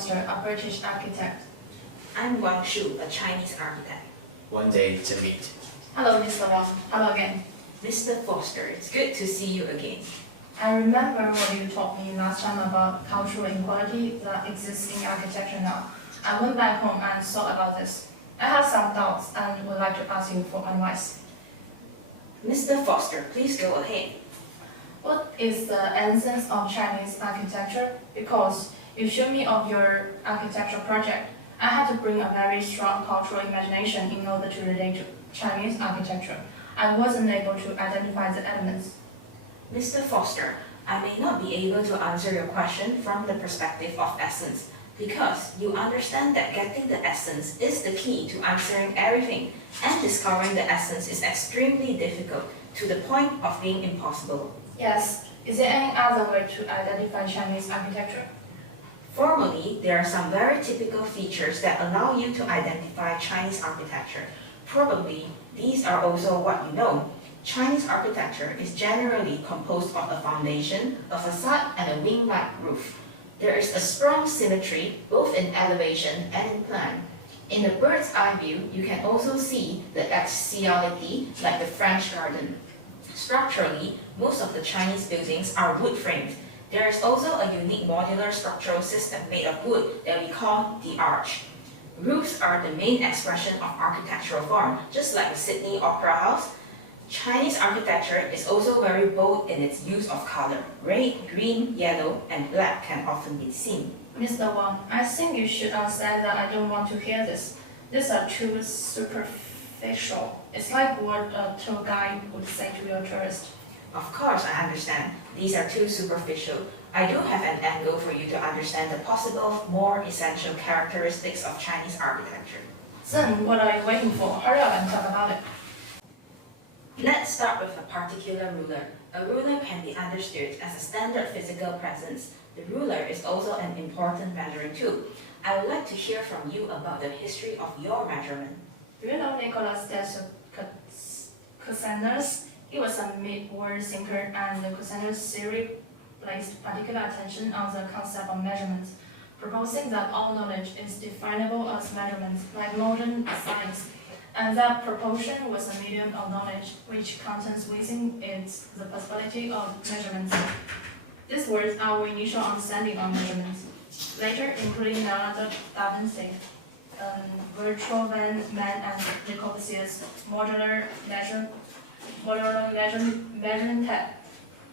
Foster, a British architect. I'm Wang Shu, a Chinese architect. One day to meet. Hello, Mr. Wang. Hello again. Mr. Foster, it's good to see you again. I remember what you told me last time about cultural inequality that exists in architecture now. I went back home and thought about this. I have some doubts and would like to ask you for advice. Mr. Foster, please go ahead. What is the essence of Chinese architecture? Because you showed me of your architectural project, I had to bring a very strong cultural imagination in order to relate to Chinese architecture. I wasn't able to identify the elements. Mr. Foster, I may not be able to answer your question from the perspective of essence, because you understand that getting the essence is the key to answering everything, and discovering the essence is extremely difficult to the point of being impossible. Yes. Is there any other way to identify Chinese architecture? Formally, there are some very typical features that allow you to identify Chinese architecture. Probably, these are also what you know. Chinese architecture is generally composed of a foundation, a facade, and a wing-like roof. There is a strong symmetry, both in elevation and in plan. In the bird's eye view, you can also see the axiality like the French garden. Structurally, most of the Chinese buildings are wood framed. There is also a unique modular structural system made of wood that we call the arch. Roofs are the main expression of architectural form, just like the Sydney Opera House. Chinese architecture is also very bold in its use of color. Red, green, yellow, and black can often be seen. Mr. Wang, I think you should understand that I don't want to hear this. These are too superficial. It's like what a tour guide would say to a tourist. Of course, I understand. These are too superficial. I do have an angle for you to understand the possible, more essential characteristics of Chinese architecture. Then, what are you waiting for? Hurry up and talk about it. Let's start with a particular ruler. A ruler can be understood as a standard physical presence. The ruler is also an important measuring tool. I would like to hear from you about the history of your measurement. Do you know Nicolas Cusanus? He was a mid-world thinker, and the Cusanus theory placed particular attention on the concept of measurements, proposing that all knowledge is definable as measurements, like modern science, and that proportion was a medium of knowledge which contains within it the possibility of measurements. These words are our initial understanding of measurements. Later, including Leonardo da Vinci, Virtual Man, and Le Corbusier's modular measurement tape.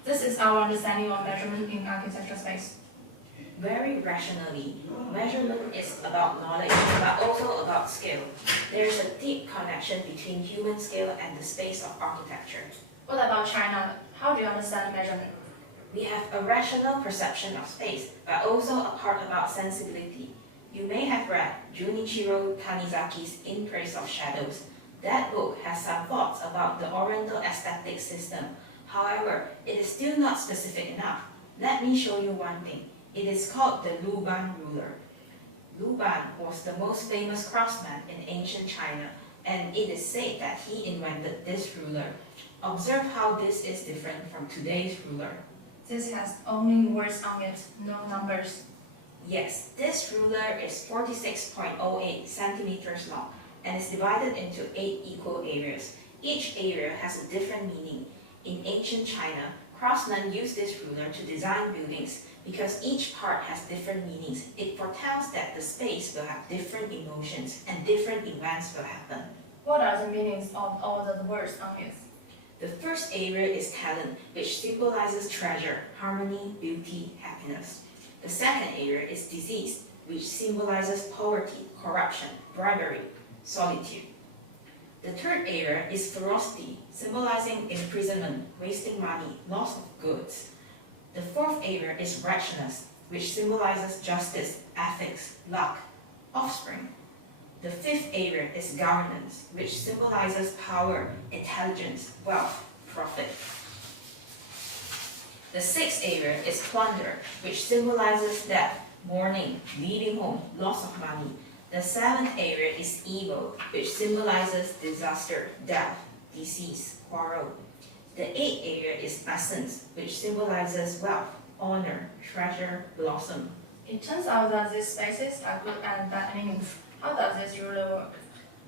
This is our understanding of measurement in architectural space. Very rationally, measurement is about knowledge, but also about scale. There is a deep connection between human scale and the space of architecture. What about China? How do you understand measurement? We have a rational perception of space, but also a part about sensibility. You may have read Junichiro Tanizaki's In Praise of Shadows. That book has some thoughts about the Oriental aesthetic system. However, it is still not specific enough. Let me show you one thing. It is called the Luban ruler. Luban was the most famous craftsman in ancient China, and it is said that he invented this ruler. Observe how this is different from today's ruler. This has only words on it, no numbers. Yes, this ruler is 46.08 centimeters long and is divided into 8 equal areas. Each area has a different meaning. In ancient China, craftsmen used this ruler to design buildings. Because each part has different meanings, it foretells that the space will have different emotions and different events will happen. What are the meanings of all the words on it? The first area is talent, which symbolizes treasure, harmony, beauty, happiness. The second area is disease, which symbolizes poverty, corruption, bribery, solitude. The third area is ferocity, symbolizing imprisonment, wasting money, loss of goods. The fourth area is righteousness, which symbolizes justice, ethics, luck, offspring. The fifth area is governance, which symbolizes power, intelligence, wealth, profit. The sixth area is plunder, which symbolizes death, mourning, leaving home, loss of money. The seventh area is evil, which symbolizes disaster, death, disease, quarrel. The eighth area is essence, which symbolizes wealth, honor, treasure, blossom, It turns out that these spaces are good and bad meanings. How does this ruler work?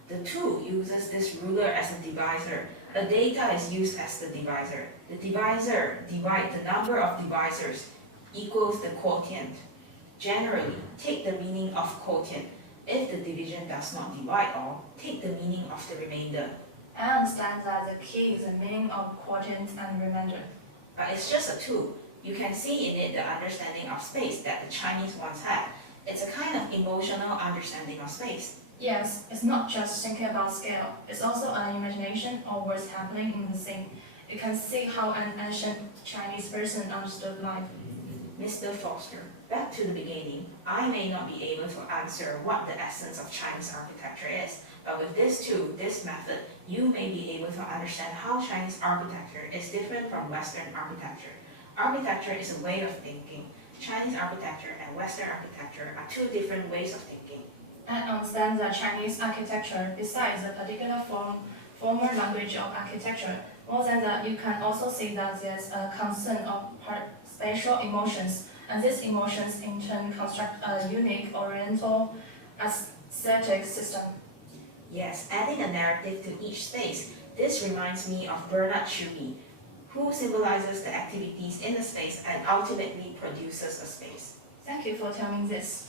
The tool uses this ruler as a divisor. A data is used as the divisor. The divisor divides the number of divisors equals the quotient. Generally, take the meaning of quotient. If the division does not divide all, take the meaning of the remainder. I understand that the key is the meaning of quotient and remainder. But it's just a tool. You can see in it the understanding of space that the Chinese once had. It's a kind of emotional understanding of space. Yes, it's not just thinking about scale, it's also an imagination of what's happening in the scene. You can see how an ancient Chinese person understood life. Mr. Foster, back to the beginning, I may not be able to answer what the essence of Chinese architecture is, but with this tool, this method, you may be able to understand how Chinese architecture is different from Western architecture. Architecture is a way of thinking. Chinese architecture and Western architecture are two different ways of thinking. I understand that Chinese architecture, besides the particular formal language of architecture, more than that, you can also see that there's a concern of spatial emotions, and these emotions in turn construct a unique Oriental aesthetic system. Yes, adding a narrative to each space. This reminds me of Bernard Chiu, who symbolizes the activities in a space and ultimately produces a space. Thank you for telling me this.